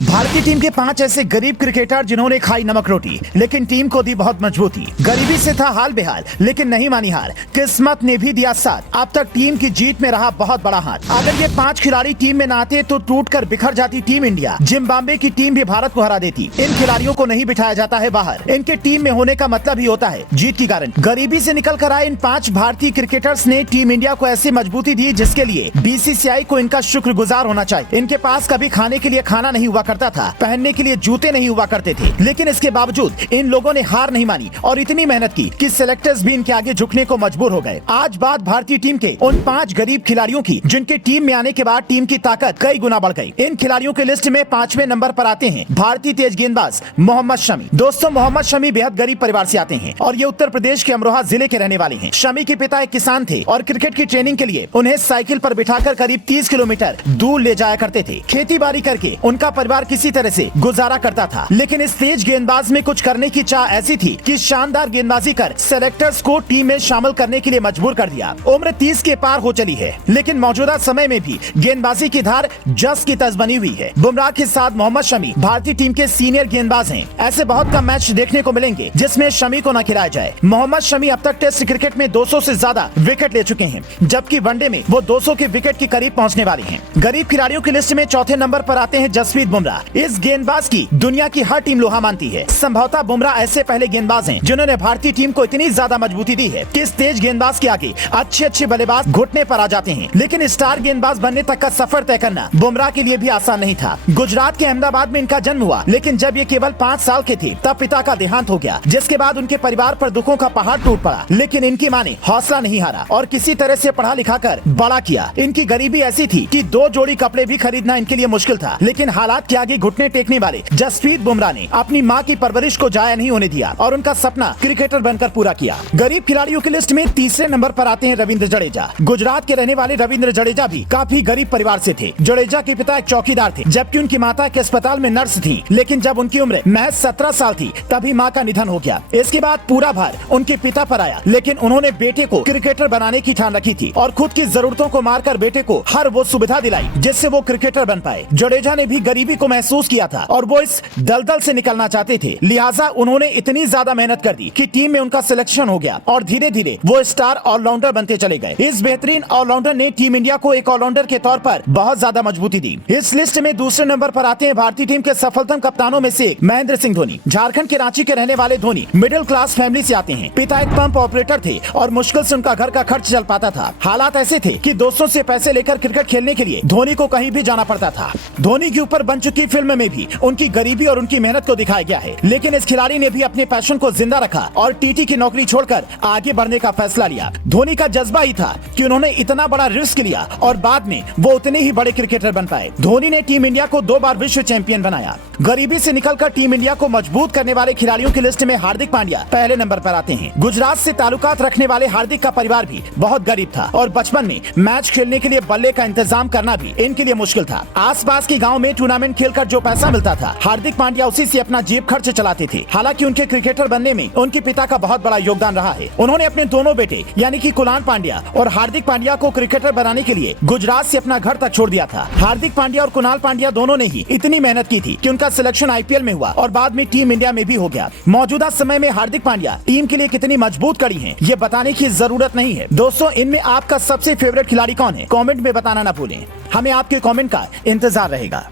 भारतीय टीम के 5 ऐसे गरीब क्रिकेटर जिन्होंने खाई नमक रोटी लेकिन टीम को दी बहुत मजबूती। गरीबी से था हाल बेहाल लेकिन नहीं मानी हार, किस्मत ने भी दिया साथ। अब तक टीम की जीत में रहा बहुत बड़ा हाथ। अगर ये 5 खिलाड़ी टीम में न आते तो टूटकर बिखर जाती टीम इंडिया। जिम्बाब्वे की टीम भी भारत को हरा देती। इन खिलाड़ियों को नहीं बिठाया जाता है बाहर। इनके टीम में होने का मतलब ही होता है जीत की गारंटी। गरीबी से निकल कर आए इन 5 भारतीय क्रिकेटर्स ने टीम इंडिया को ऐसी मजबूती दी जिसके लिए बीसीसीआई को इनका शुक्रगुजार होना चाहिए। इनके पास कभी खाने के लिए खाना नहीं हुआ करता था, पहनने के लिए जूते नहीं हुआ करते थे, लेकिन इसके बावजूद इन लोगों ने हार नहीं मानी और इतनी मेहनत की कि सिलेक्टर्स भी इनके आगे झुकने को मजबूर हो गए। आज बात भारतीय टीम के उन 5 गरीब खिलाड़ियों की जिनके टीम में आने के बाद टीम की ताकत कई गुना बढ़ गई। इन खिलाड़ियों के लिस्ट में 5वें नंबर पर आते हैं भारतीय तेज गेंदबाज मोहम्मद शमी। दोस्तों, मोहम्मद शमी बेहद गरीब परिवार से आते हैं और ये उत्तर प्रदेश के अमरोहा जिले के रहने वाले हैं। शमी के पिता एक किसान थे और क्रिकेट की ट्रेनिंग के लिए उन्हें साइकिल पर बिठाकर करीब 30 किलोमीटर दूर ले जाया करते थे। खेती बाड़ी करके उनका परिवार किसी तरह से गुजारा करता था, लेकिन इस तेज गेंदबाज में कुछ करने की चाह ऐसी थी कि शानदार गेंदबाजी कर सेलेक्टर्स को टीम में शामिल करने के लिए मजबूर कर दिया। उम्र 30 के पार हो चली है, लेकिन मौजूदा समय में भी गेंदबाजी की धार जस की तस बनी हुई है। बुमराह के साथ मोहम्मद शमी भारतीय टीम के सीनियर गेंदबाज हैं। ऐसे बहुत कम मैच देखने को मिलेंगे जिसमें शमी को न खिलाया जाए। मोहम्मद शमी अब तक टेस्ट क्रिकेट में 200 से ज्यादा विकेट ले चुके हैं, जबकि वनडे में वो 200 के विकेट के करीब पहुंचने वाले हैं। गरीब खिलाड़ियों की लिस्ट में चौथे नंबर पर आते हैं जसप्रीत बुमराह। इस गेंदबाज की दुनिया की हर टीम लोहा मानती है। संभवतः बुमराह ऐसे पहले गेंदबाज हैं जिन्होंने भारतीय टीम को इतनी ज्यादा मजबूती दी है कि इस तेज गेंदबाज के आगे अच्छे बल्लेबाज घुटने पर आ जाते हैं। लेकिन स्टार गेंदबाज बनने तक का सफर तय करना बुमराह के लिए भी आसान नहीं था। गुजरात के अहमदाबाद में इनका जन्म हुआ, लेकिन जब ये केवल 5 साल के थे तब पिता का देहांत हो गया, जिसके बाद उनके परिवार पर दुखों का पहाड़ टूट पड़ा। लेकिन इनकी मां ने हौसला नहीं हारा और किसी तरह से पढ़ा लिखा कर बड़ा किया। इनकी गरीबी ऐसी थी कि 2 जोड़ी कपड़े भी खरीदना इनके लिए मुश्किल था, लेकिन हालात के आगे घुटने टेकने वाले जसप्रीत बुमराह ने अपनी मां की परवरिश को जाया नहीं होने दिया और उनका सपना क्रिकेटर बनकर पूरा किया। गरीब खिलाड़ियों की लिस्ट में तीसरे नंबर पर आते हैं रविंद्र जडेजा। गुजरात के रहने वाले रविंद्र जडेजा भी काफी गरीब परिवार से थे। जडेजा के पिता एक चौकीदार थे, जबकि उनकी माता के अस्पताल में नर्स थी। लेकिन जब उनकी उम्र महज 17 साल थी तभी मां का निधन हो गया। इसके बाद पूरा भार उनके पिता पर आया, लेकिन उन्होंने बेटे को क्रिकेटर बनाने की ठान रखी थी और खुद की जरूरतों को मारकर बेटे को हर वो सुविधा दिलाई जिससे वो क्रिकेटर बन पाए। जडेजा ने भी गरीबी को महसूस किया था और वो इस दलदल से निकलना चाहते थे, लिहाजा उन्होंने इतनी ज्यादा मेहनत कर दी कि टीम में उनका सिलेक्शन हो गया और धीरे धीरे वो स्टार ऑलराउंडर बनते चले गए। इस बेहतरीन ऑलराउंडर ने टीम इंडिया को एक ऑलराउंडर के तौर पर बहुत ज्यादा मजबूती दी। इस लिस्ट में दूसरे नंबर पर आते हैं भारतीय टीम के सफलतम कप्तानों में से एक महेंद्र सिंह धोनी। झारखंड के रांची के रहने वाले धोनी मिडिल क्लास फैमिली से आते हैं। पिता एक पंप ऑपरेटर थे और मुश्किल से उनका घर का खर्च चल पाता था। हालात ऐसे थे कि दोस्तों से पैसे लेकर क्रिकेट खेलने के लिए धोनी को कहीं भी जाना पड़ता था। धोनी के ऊपर बन चुकी फिल्म में भी उनकी गरीबी और उनकी मेहनत को दिखाया गया है, लेकिन इस खिलाड़ी ने भी अपने पैशन को जिंदा रखा और टीटी की नौकरी छोड़कर आगे बढ़ने का फैसला लिया। धोनी का जज्बा ही था कि उन्होंने इतना बड़ा रिस्क लिया और बाद में वो उतने ही बड़े क्रिकेटर बन पाए। धोनी ने टीम इंडिया को 2 बार विश्व चैंपियन बनाया। गरीबी से निकलकर टीम इंडिया को मजबूत करने वाले खिलाड़ियों की लिस्ट में हार्दिक पांड्या पहले नंबर पर आते हैं। गुजरात से ताल्लुकात रखने वाले हार्दिक का परिवार भी बहुत गरीब था और बचपन में मैच खेलने के लिए बल्ले का इंतजाम करना भी इनके लिए मुश्किल था। आसपास के गाँव में टूर्नामेंट खेलकर जो पैसा मिलता था हार्दिक पांड्या उसी से अपना जेब खर्च चलाते थे। हालांकि उनके क्रिकेटर बनने में उनके पिता का बहुत बड़ा योगदान रहा है। उन्होंने अपने दोनों बेटे यानी कि कुणाल पांड्या और हार्दिक पांड्या को क्रिकेटर बनाने के लिए गुजरात से अपना घर तक छोड़ दिया था। हार्दिक पांड्या और कुणाल पांड्या दोनों ने ही इतनी मेहनत की थी कि उनका सिलेक्शन आईपीएल में हुआ और बाद में टीम इंडिया में भी हो गया। मौजूदा समय में हार्दिक पांड्या टीम के लिए कितनी मजबूत कड़ी है ये बताने की जरूरत नहीं है। दोस्तों, इनमें आपका सबसे फेवरेट खिलाड़ी कौन है? कमेंट में बताना ना भूलें। हमें आपके कमेंट का इंतजार रहेगा।